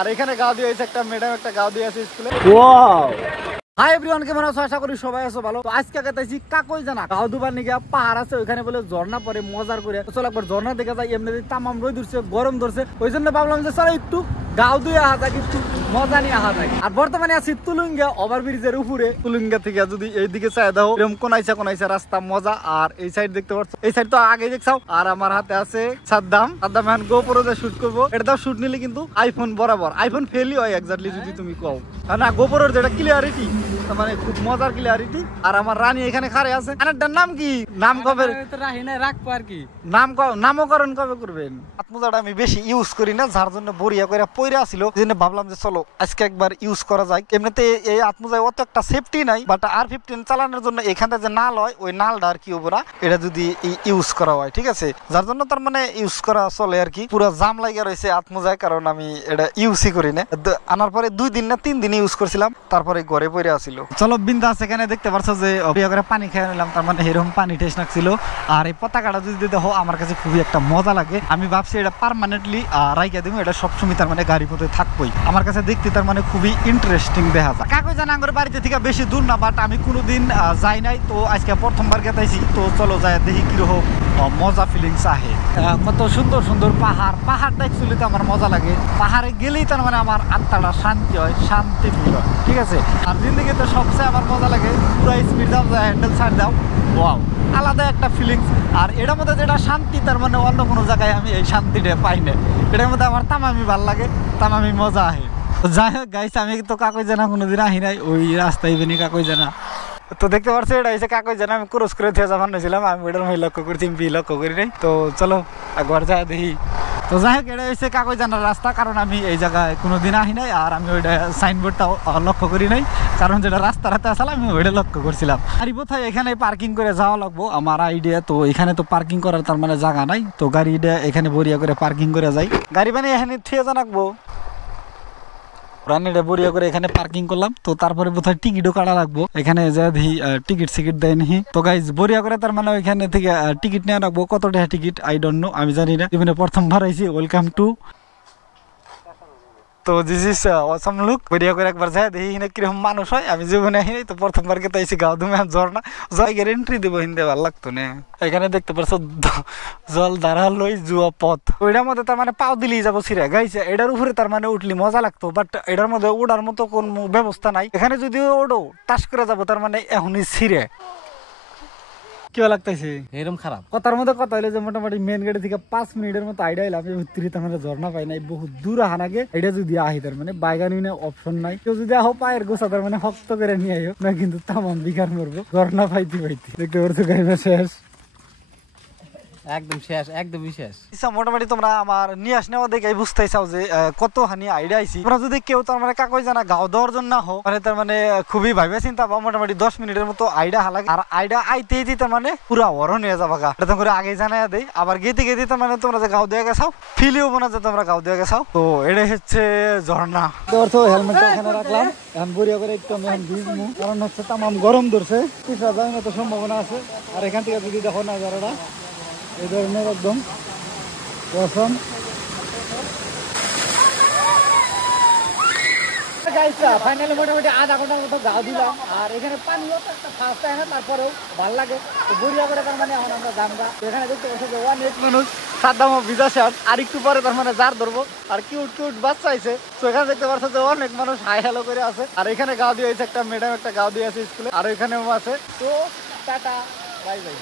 আর এখানে গাও দিয়েছে একটা ম্যাডাম, একটা গাও দিয়েছে স্কুলে। ওয়াও, হাই এভরিওয়ান, কেমন আছো? আশা করি সবাই আছো ভালো। তো আজকে কাটাইছি কাকই জানা গাও দুবার নিয়ে পাহাড় আছে, ওইখানে বলে ঝর্ণা পরে মজার করে। চলো একবার ঝর্ণা দেখে যাই। এমনি তামাম রোদ ধরছে, গরম ধরছে, ওই জন্য ভাবলাম যে চলো একটু গাও দুই আহা যাক, একটু মজা নিয়ে আহা যাক। আর বর্তমানে আছি তুলুঙ্গা ওভারব্রিজের উপরে। তুলুঙ্গা থেকে যদি এইদিকে চাই দাও, এরকম কোনাইছা রাস্তা মজা। আর এই সাইড দেখতে পাচ্ছ, এই সাইড তো আগে দেখছাও। আর আমার হাতে আছে সাদ্দাম এখন গোপ্রো দিয়ে শুট করবো। এটা দাও শুট নিলে কিন্তু আইফোন বরাবর, আইফোন ফেলই হয় এক্স্যাক্টলি যদি তুমি কও। না, গোপ্রোর যেটা ক্লিয়ারিটি, মানে খুব মজার ক্লিয়ারিটি। আর আমার রানী এখানে খারে আছে। আনারটার নাম কি? নাম কবে রাখবো আর কি, নামকরণ কবে করবেন? আত্মজাটা আমি বেশি ইউজ করি না, যার জন্য বড়িয়া করে পয়রা ছিল। জন্য ভাবলাম যে চলো আজকে একবার ইউজ করা যায়। এমনিতে এই আত্মজায় অত একটা সেফটি নাই, বাট R15 চালানোর জন্য এখানে যে নাল হয়, ওই নালটা আর কি ওপরা এটা যদি ইউজ করা হয়, ঠিক আছে, যার জন্য তার মানে ইউজ করা চলে আর কি। পুরো জাম লাগিয়ে রয়েছে আত্মজায়, কারণ আমি এটা ইউজই করি না। আনার পরে 2 দিন না 3 দিন ইউজ করছিলাম, তারপরে ঘরে পড়ে আসছিল। চলো বিন্দাস, এখানে দেখতে পারছো যে করে পানি খেয়ে নিলাম, তার মানে এরকম পানি টেস্ট লাগছিল। আর এই পতাকাটা যদি দেখো আমার কাছে খুবই একটা মজা লাগে। আমি ভাবছি এটা পার্মানেন্টলি রাইখা দিব, এটা সবসময় তার মানে গাড়ি পথে থাকবোই। আমার কাছে দেখতে তার মানে খুবই ইন্টারেস্টিং দেখা যায়। কাকই জানা আমার বাড়িতে থেকে বেশি দূর না, বাট আমি কোনোদিন যাই নাই, তো আজকে প্রথমবার গেতাইছি। তো চলো যাই দেখি কিরকম মজা ফিলিংস আহে। কত সুন্দর সুন্দর পাহাড়টা অ্যাকচুয়ালি তো আমার মজা লাগে। পাহাড়ে গেলেই তার মানে আমার আত্মাটা শান্তি হয়, শান্তি ফিল হয়, ঠিক আছে। আর জিন্দগিতে সবচেয়ে আমার মজা লাগে পুরো স্পিড দাও, হ্যান্ডেল ছাড় দাও, ওয়াও, আলাদা একটা ফিলিংস। আর এটার মধ্যে যেটা শান্তি, তার মানে অন্য কোনো জায়গায় আমি এই শান্তিটা পাই না। এটার মধ্যে আমার তামামি ভাল লাগে, তামামি মজা আহে। যাই হোক গাইস, আমি তো কাকই জানা কোনোদিন আহি নাই, ওই রাস্তায় বেনি কাকই জানা। তো দেখতে পাচ্ছ এটা হচ্ছে কাকই জানা। আমি ক্রস করে দিয়ে যাবার নিয়েছিলাম, আমি ওটার মধ্যে লক্ষ্য করছি, বি লক্ষ্য করি নাই। তো চলো একবার যাই দেখি। তো যাই হোক, এটা হচ্ছে কাকই জানার রাস্তা, কারণ আমি এই জায়গায় কোনোদিন আহি নাই। আর আমি ওইটা সাইনবোর্ডটা লক্ষ্য করি নাই, কারণ যেটা রাস্তা আসলে আমি ওইটা লক্ষ্য করছিলাম। আর বোধহয় এখানে পার্কিং করে যাওয়া লাগবো আমার আইডিয়া। তো এখানে তো পার্কিং করার তার মানে জায়গা নাই, তো গাড়িটা এখানে বরিয়া করে পার্কিং করে যাই। গাড়ি মানে এখানে থুয়ে জানাকবো, রানিটা বরিয়া করে এখানে পার্কিং করলাম। তো তারপরে বোধহয় টিকিটও কাটা লাগবো, এখানে যা দেখি টিকিট দেয় নি। তো গাইজ বরিয়া করে তার মানে ওইখানে থেকে টিকিট নেওয়া রাখবো। কত টাকা টিকিট আই ডোন্ট নো, আমি জানি না। জীবনে প্রথমবার আইছি। ওয়েলকাম টু, তো দিস ইজ অসম লুক। বরিয়া করে একবার যাই দেখি এখানে কিরকম মানুষ হয়। আমি জীবনে আহি তো প্রথমবার কে তাইছি গাও দুমে ঝর্ণা জায়গার এন্ট্রি দেবো, হিন্দে ভালো লাগতো না। এখানে দেখতে পারছো জল ধারা লই জুয়া পথ, ওইটার মধ্যে তার মানে পাও দিলেই যাবো ছিঁড়ে। গাইছে এটার উপরে তার মানে উঠলি মজা লাগতো, বাট এটার মধ্যে ওড়ার মতো কোন ব্যবস্থা নাই। এখানে যদি ওড়ো টাস করে যাবো, তার মানে এখনই ছিঁড়ে। কি লাগতেছে এরকম খারাপ কথার মধ্যে কথা হইলে যে মোটামুটি মেন গেট থেকে 5 মিনিটের মতো আইডিয়া এলাম। ভিতরে তার মানে ঝর্ণা পাই নাই, বহুত দূর আহানাগে। এটা যদি আহি তার মানে বাইগানি অপশন নাই। কেউ যদি আহ পায়ের গোছা তার মানে শক্ত করে নিয়ে আইও না, কিন্তু তামাম বিকার মরবো ঝর্ণা পাইতে দেখতে পারছো। গাড়ি শেষ, একদম শেষ, একদমই শেষ। মোটামুটি তোমরা আমার নিয়ে আস নেওয়া দেখে বুঝতে চাও যে কত হানি আইডিয়া আইছি। তোমরা যদি কেউ তার মানে কাকই জানা গাও দেওয়ার জন্য হোক, মানে তার মানে খুবই ভাবে চিন্তা পাও। মোটামুটি 10 মিনিটের মতো আইডিয়া হালাগে। আর আইডিয়া আইতেই তার মানে পুরা হরণ হয়ে যাবা গা। এটা করে আগে জানাই দেয়। আবার গেতে তার মানে তোমরা যে গাও দিয়ে গেছাও ফিল হবো না যে তোমরা গাও দিয়ে গেছাও। তো এটাই হচ্ছে ঝর্ণা। হেলমেটটা এখানে রাখলাম, এখন বরিয়া করে একটু আমি ভিজমু, কারণ হচ্ছে তামাম গরম ধরছে, পিছলা যাওয়ার মতো সম্ভাবনা আছে। আর এখান থেকে যদি দেখো নাজারাটা এই ধরনের একদম পছন্দ। ফাইনালি মোটামুটি আধা ঘন্টার মতো গাও দিলাম। আর এখানে পানিও তো একটা ফার্স্ট হয় না, তারপরেও ভালো লাগে। তো বড়িয়া করে তার মানে এখন আমরা জানবা। এখানে দেখতে পাচ্ছি যে 1 মানুষ সাদ্দামও ভিজা শার্ট। আর একটু পরে তার মানে জার ধরবো। আর কিউট বাচ্চা আছে। তো এখানে দেখতে পাচ্ছ যে অনেক মানুষ হাই হ্যালো করে আছে। আর এখানে গাও দিয়ে একটা ম্যাডাম, একটা গাও দিয়ে আছে স্কুলে। আর এখানেও আছে। তো টাটা, বাই বাই।